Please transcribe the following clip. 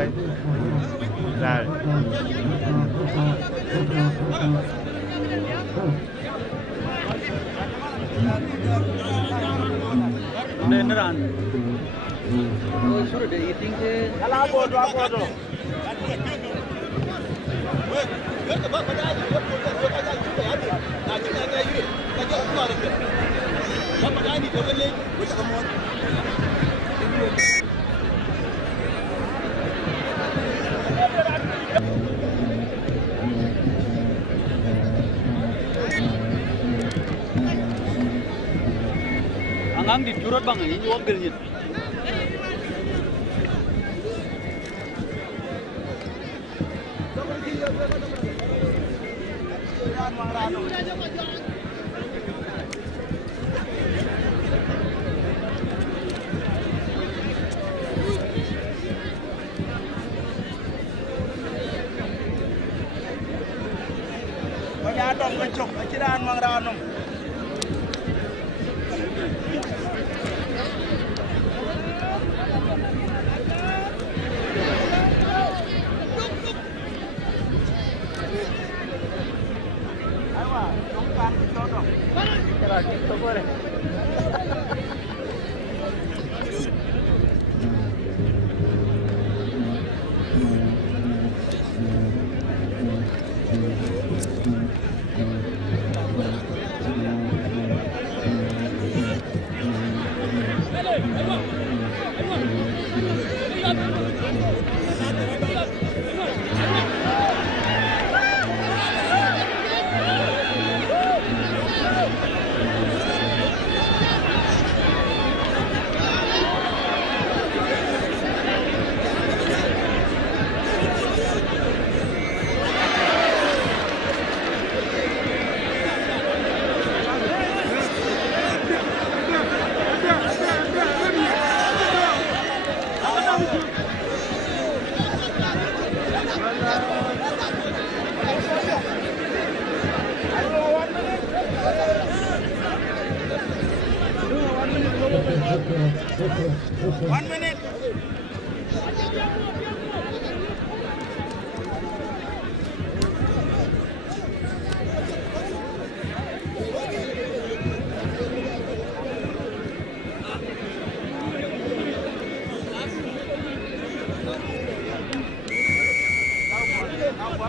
boy. Dale. Beneran. Oh, suruh deh eating ke. Alah, bodoh. Angang di curut bang, ini mobil nih. Dong kencok, keciraan mang ranum. Ayo, tongkan dong. Kira gitu boleh. One minute. Apa